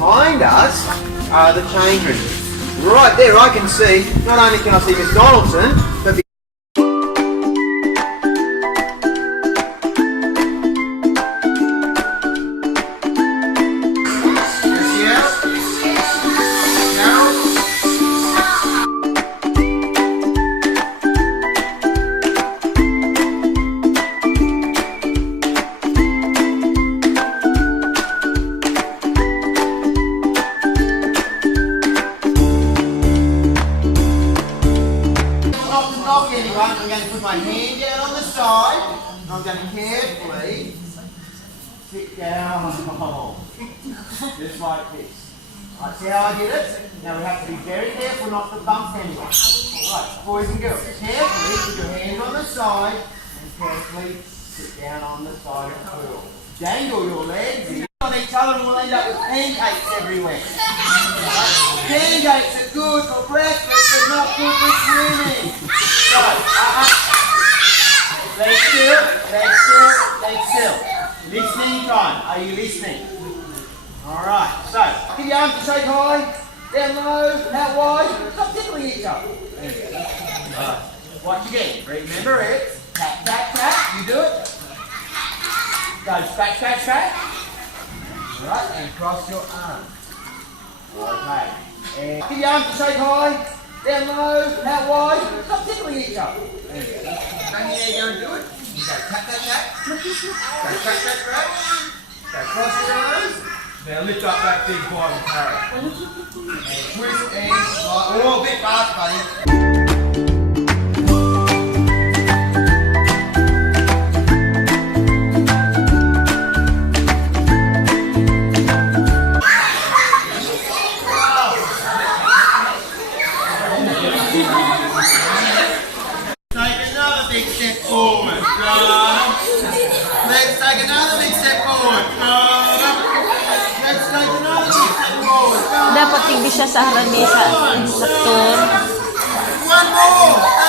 behind us are the change rooms. Right there I can see, not only can I see Miss Donaldson, but I'm going to put my hand down on the side. I'm going to carefully sit down, just like this. Right, see how I did it? Now we have to be very careful not to bump anyone. Right, boys and girls, carefully put your hand on the side and carefully sit down on the side of the pool. Dangle your legs on each other and we'll end up with pancakes everywhere. Pancakes are good for breakfast but not good for swimming. So, legs still, legs still, legs still. Listening time. Are you listening? Alright, so give your arms to shake high, down low, out wide. Stop tickling each other. Alright, watch again. Remember it. Tap, tap, tap. You do it. Go scratch, scratch, scratch. Alright, and cross your arms. Okay. And give your arms to shake high, down low, out wide. Stop tickling each other. Bang your head down and do it. You go tap, tap, tap. Go scratch, scratch, scratch. Go cross your arms. Now lift up that big bottom carrot. And twist and slide. Oh, a bit fast, buddy. Big step forward. Let's take another big step forward. Let's take another big step forward. Dapat hindi siya sa harami sa instructor. One more.